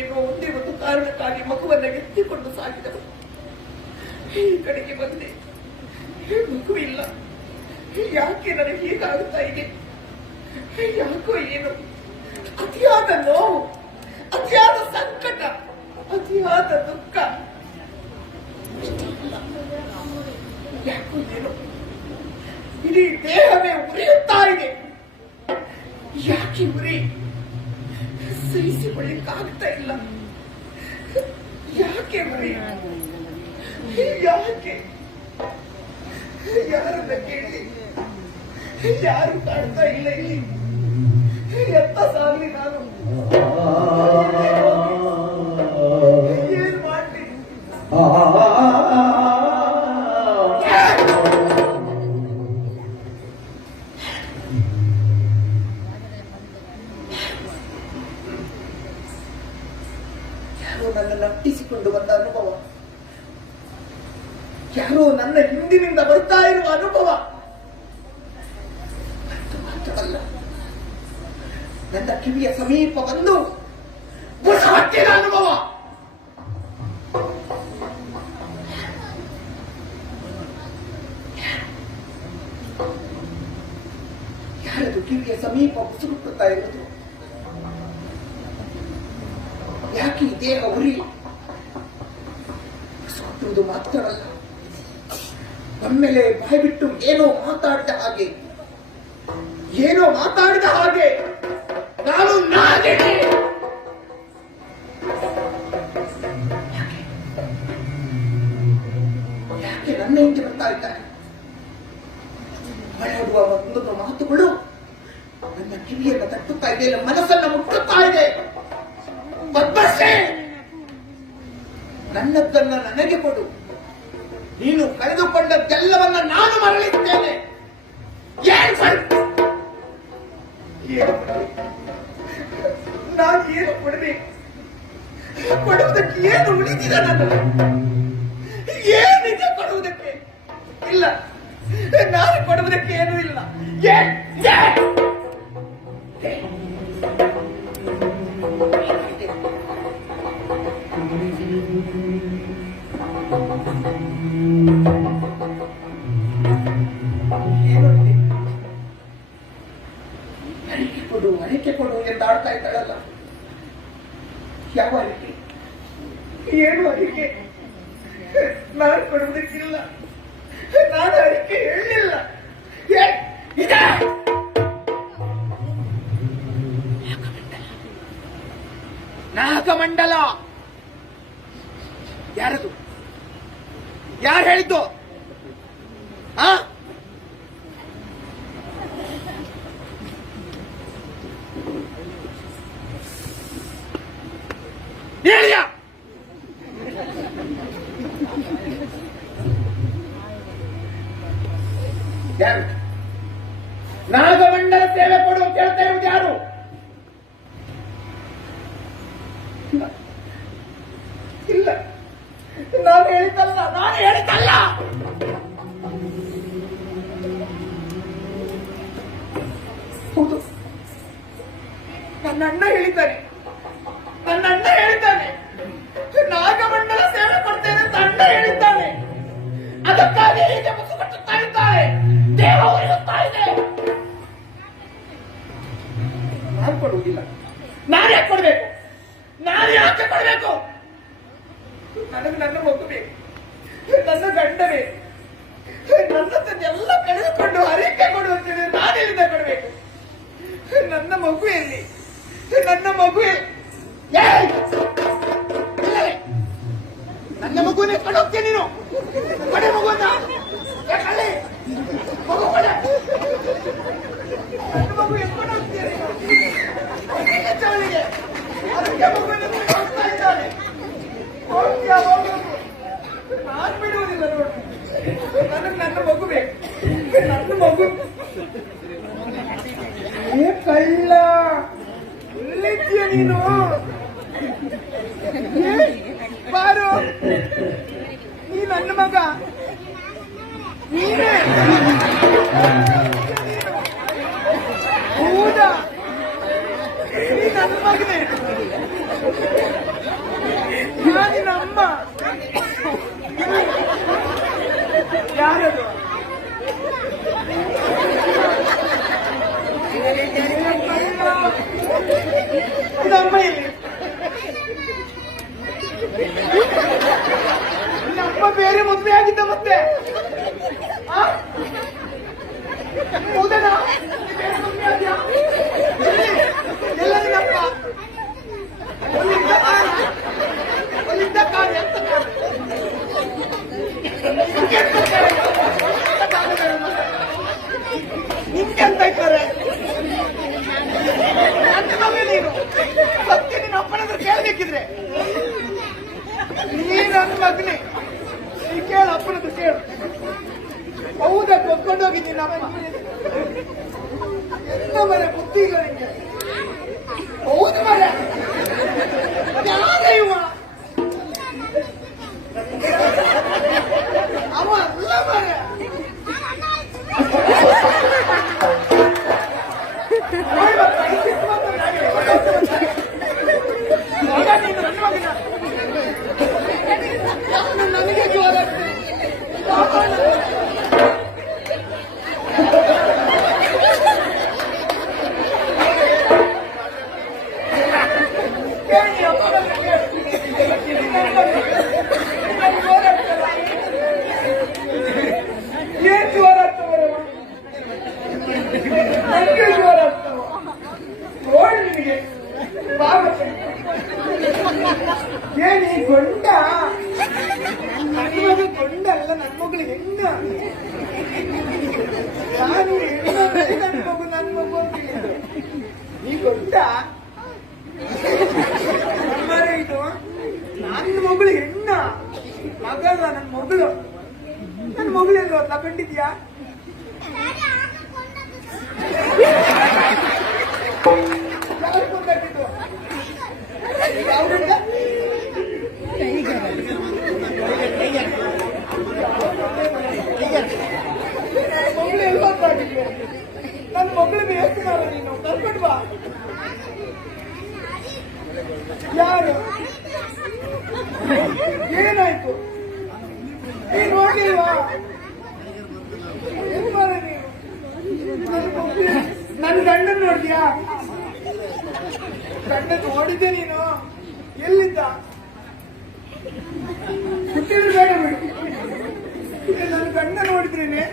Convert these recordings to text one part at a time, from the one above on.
ಎನ್ನುವ ಒಂದೇ ಒಂದು ಕಾರಣಕ್ಕಾಗಿ ಮಗುವನ್ನ ಎತ್ತಿಕೊಂಡು ಸಾಗಿದವರು ಈ ಕಡೆಗೆ ಬಂದೆ. ಮಗು ಇಲ್ಲ. ಯಾಕೆ ನನಗೆ ಹೀಗಾಗುತ್ತಾ ಇದೆ? ಯಾಕೋ ಏನು? ಅತಿಯಾದ ನೋವು, ಅತಿಯಾದ ಸಂಕಟ, ಅತಿಯಾದ ದುಃಖ. ಯಾಕೋ ಏನು? ಇಡೀ ದೇಹವೇ ಉರಿಯುತ್ತಾ ಇದೆ. ಯಾಕೆ ಉರಿ? ಸಹಿಸಿಕೊಳ್ಳಿಕ್ಕಾಗ್ತಾ ಇಲ್ಲ. ಯಾಕೆ ಯಾಕೆ? ಯಾರನ್ನ ಕೇಳಿ? ಯಾರು ಕಾಡ್ತಾ ಇಲ್ಲ ಇಲ್ಲಿ? ಎತ್ತ ಸಾಗಲಿ ನಾನು. ಯಾರೋ ನನ್ನ ಹಿಂದಿನಿಂದ ಬರ್ತಾ ಇರುವ ಅನುಭವ. ನನ್ನ ಕಿವಿಯ ಸಮೀಪ ಬಂದು ಹತ್ತಿದ ಅನುಭವ. ಯಾರದು ಕಿವಿಯ ಸಮೀಪ ಬುಸುಗುಟ್ಟುತ್ತಾ ಇರುವುದು? ಯಾಕೆ ದೇಹ ಉರಿ? ಬುಸುಗುಟ್ಟುವುದು ಮಾತ್ರವಲ್ಲ ಒಮ್ಮೆಲೆ ಬಾಯಿ ಬಿಟ್ಟು ಏನೋ ಮಾತಾಡಿದ ಹಾಗೆ. ಏನೋ ಮಾತಾಡಿದ ಹಾಗೆ. ನಾನು ಯಾಕೆ? ನನ್ನ ಹಿಂದೆ ಬರ್ತಾ ಇದ್ದಾರೆ? ಹೊರಡುವ ಒಂದೊಂದು ಮಾತುಗಳು ನನ್ನ ಕಿವಿಯನ್ನು ತಟ್ಟುತ್ತಾ ಇದೆ, ಇಲ್ಲ ಮನಸ್ಸನ್ನು ಮುಟ್ಟುತ್ತಾ ಇದೆ. ಪದ್ಮಶ್ರೀ! ನನ್ನದ್ದನ್ನ ನನಗೆ ಕೊಡು. ನೀನು ಕಳೆದುಕೊಂಡದ್ದೆಲ್ಲವನ್ನ ಏನು ನಾನು? ಏನಿದೆ ಕೊಡುವುದಕ್ಕೆ? ಇಲ್ಲ. ನಾನು ಕೊಡುವುದಕ್ಕೆ ಏನೂ ಇಲ್ಲ. ಅಡಿಕೆ ಏನ್? ಏನು ಕೊಡು ಅಡಿಕೆ ಕೊಡು ಎಂದಾಡ್ತಾ ಇದ್ದಾಳಲ್ಲ. ಯಾವ ಅರಿಕೆ ಏನು ಅರಿಕೆ ನಾನು ಕೊಡುವುದಕ್ಕಿಲ್ಲ. ನಾನು ಅರಿಕೆ ಹೇಳಲಿಲ್ಲ? ನಾಗಮಂಡಲ. ಯಾರದು? ಯಾರು ಹೇಳಿದ್ದು? ಆ? ಯಾರು? ನಾಗಮಂಡಲ ಸೇವೆ ಕೊಡು ಅಂತ ಹೇಳ್ತಾ ಇರುವುದು ಯಾರು? ಇಲ್ಲ. ನಾನು ಹೇಳಿದ್ದಲ್ಲ ನಾನು ಹೇಳಿದ್ದಲ್ಲ! ಹೌದು. ನನ್ನ ಅಣ್ಣ ಹೇಳಿದ್ದಾನೆ ನನ್ನ ಅಣ್ಣ ಹೇಳಿದ್ದಾನೆ. ನಾಗಮಂಡಲ ಸೇವೆ ಕೊಡ್ತೇನೆ ಅಂತ ಅಣ್ಣ ಹೇಳಿದ್ದಾನೆ. ಅದಕ್ಕಾಗಿ ಕೊಡುವುದಿಲ್ಲ ನಾನು ಯಾಕೆ ಕೊಡ್ಬೇಕು? ನಾನು ಯಾಕೆ ಕೊಡಬೇಕು? ನನಗೆ ನನ್ನ ಮಗು ಬೇಕು ನನ್ನ ಗಂಡ ಬೇಕು ನನ್ನದನ್ನೆಲ್ಲ ಕಳೆದುಕೊಂಡು ಹರಿಕೆ ಕೊಡುವಂತೇಳಿ ನಾನು ಎಲ್ಲಿಂದ ಕೊಡಬೇಕು. ನನ್ನ ಮಗು ಎಲ್ಲಿ? ನನ್ನ ಮಗು? ನನ್ನ ಮಗುವನ್ನ ಎತ್ಕೊಂಡು ನೀನು. ಕೊಡೆ ಏ ಕಳ್ಳಿ! ಮಗು ಕೊಡೆ ನನ್ನ ಮಗು ಎತ್ಕೊಂಡು ಹೋಗ್ತೀನಿ ಎಲ್ಲಿಗೆ ಚವಳಿಗೆ? ಅದಕ್ಕೆ ಮಗುವನ್ನ ಎತ್ಕೊಂಡು ಹೋಗ್ತಾ ಇದ್ದಾನೆ ಹೋಗ್ತೀಯಾ ಹೋಗು ನಾನು ಬಿಡುವುದಿಲ್ಲ ನೋಡು ನನಗೆ ನನ್ನ ಮಗು ಬೇಕು ನನ್ನ ಮಗು ಏ ಕಳ್ಳ. ಎಲ್ಲಿದ್ಯ ನೀನು? ಬಾರು. ನೀ ನನ್ನ ಮಗ. ನೀನೇ. ಹೌದಾ? ನೀ ನನ್ನ ಮಗನೇ ಅಮ್ಮ ಯಾರದು ಇದು ಅಮ್ಮ ಇಲ್ಲಿ ನಿನ್ನ ಅಮ್ಮ ಬೇರೆ ಮದುವೆ ಆಗಿದ್ದ ಮತ್ತೆ ಆ? ಹೌದನಾ? ಬೇರೆ ಮದ್ವೆ ಆದ್ಯಾ? ಎಲ್ಲಿ? ಎಲ್ಲ ನಿನ್ನಪ್ಪ? ಅಲ್ಲಿದ್ದ ಕಾರಣ? ಅಲ್ಲಿದ್ದ ಕಾರಣ ಎಂತ ಕಾರಣ? ನಿಂಗೆಂತ ಮುದ್ದೆ ಆಗಿದ್ದ ಮತ್ತೆ? ನಿಂಗೆಂತ ಇದ್ದಾರೆ ನನ್ನ ಮಗ ನೀನು ನೀ ಕೇಳು ಅಪ್ಪನ ಹತ್ರ ಕೇಳು ಅಪ್ಪ ಎಂತ ಮರೆ ಬುದ್ಧಿ ಇಲ್ಲ ನಿಂಗೆ ಹೌದು ಮರೆ. ಯಾರ ಇವ? ಅವ ಅಲ್ಲ ಮರೆ. ನನಗೆ ಜೋರ ಏನ್ ಜೋರ ಆಗ್ತವರವ ನನಗೆ ಜೋರ ಆಗ್ತವ ನೋಡಿ ನಿನಗೆ ಬಾ ಮತ್ತೆ. ಏನ್ ಈ ಗೊಂಡ ನನ್ನ ಮಗ ಗೊಂಡ ಅಲ್ಲ ನನ್ನ ಮಗಳು ಹೆಣ್ಣ ನಾನು ಹೆಣ್ಣು ನನ್ನ ಮಗು ನನ್ನ ಮಗು ಅಂತ ಹೇಳಿದ್ದು ಈ ಗೊಂಡ ನಮ್ಮರೇ ಇದು? ನನ್ನ ಮಗಳು ಹೆಣ್ಣ ಮಗಲ್ಲ ನನ್ನ ಮಗಳು. ನನ್ನ ಮಗಳು ಎಲ್ಲ ತಗೊಂಡಿದ್ಯಾ ಯಾರು? ಮಗಳು ಎಲ್ಲಿ ಹೊರ್ಟಾಗಿದ್ಯೋ? ನನ್ನ ಮಗಳು ಬೇಕು ಮಾರ ನೀನು ಕರ್ಕೊಂಡು ಬಾ ಯಾರು ಏನಾಯ್ತು ನೀನು ಹೋಗಿಲ್ವಾ ಏನ್ ಮಾರ ನೀನು ನನ್ನ ಮಗಳು ನನ್ನ ಗಂಡನ್ ನೋಡ್ದ್ಯಾ ಗಂಡ ಓಡಿದ್ದೆ ನೀನು. ಎಲ್ಲಿದ್ದ? ಬೇಡ ಬಿಡು. ನನ್ನ ಗಂಡ ನೋಡಿದ್ರೇನೆ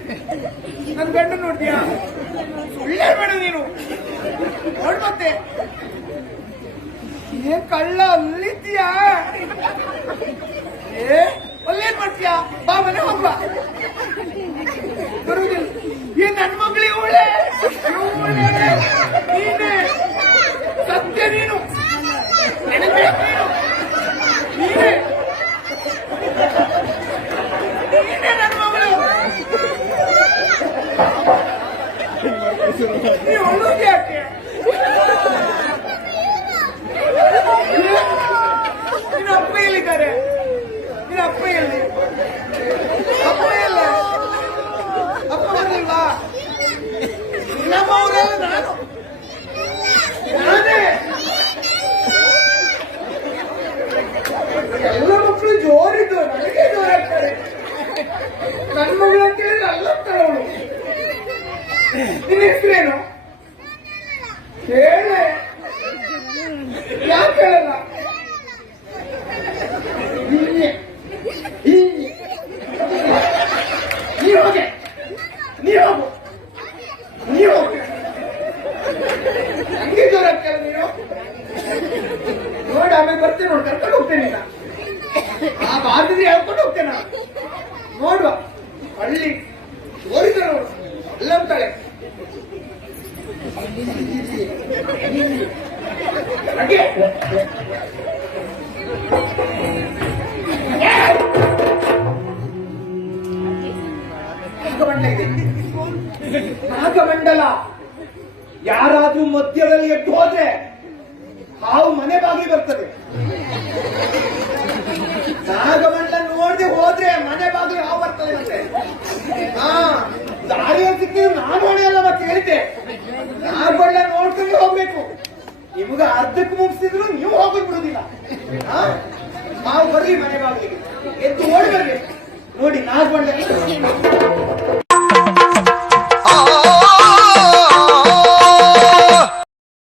ನನ್ನ ಗಂಡ ನೋಡ್ತೀಯಾ? ಸುಳ್ಳೇ ಬೇಡ ನೀನು. ಮತ್ತೆ. ಏನ್ ಕಳ್ಳ ಅಲ್ಲಿದ್ದೀಯಾ? ಏ, ಅಲ್ಲೇನ್ ಮಾಡ್ತೀಯಾ? ಬಾ, ಮನೆ ಹೋಗ್ಬಾ. ಬರುವುದಿಲ್ಲ ಏನ್ ನನ್ ಮಗಳು Amen. ನಿನ್ನ ಹೆಸರೇನು? ಹೇಳ. ಯಾಕೆ ಹೇಳಲ್ಲ? ನಾಗಮಂಡಲ ಇದೆ ನಾಗಮಂಡಲ ಯಾರಾದ್ರೂ ಮಧ್ಯದಲ್ಲಿ ಎಟ್ಟು ಹೋದ್ರೆ ಹಾವು ಮನೆ ಬಾಗಿ ಬರ್ತದೆ. ನಾಗಮಂಡಲ ನೋಡದೆ ಹೋದ್ರೆ ಮನೆ ಬಾಗಿ ಹಾವು ಬರ್ತದೆ ಮತ್ತೆ. ಹಾ, ದಾರಿಯಲ್ಲಿ ಸಿಕ್ಕಿದ್ರೆ ನಾನು ಅಲ್ಲ ಮತ್ತೆ ಹೇಳಿದ್ದೆ. ನಾಗಮಂಡಲ ನೋಡ್ಕೊಂಡು ಹೋಗ್ಬೇಕು. ನಿಮಗ ಅರ್ಧಕ್ಕೆ ಮುಗಿಸಿದ್ರು ನೀವು ಹೋಗಿ ಬಿಡುದಿಲ್ಲ. ಹಾವು ಬರ್ಲಿ ಮನೆ ಬಾಗಿಲಿಗೆ. ಎದ್ದು ಓಡಿ ಬರ್ಲಿ ನೋಡಿ ನಾಲ್ಕು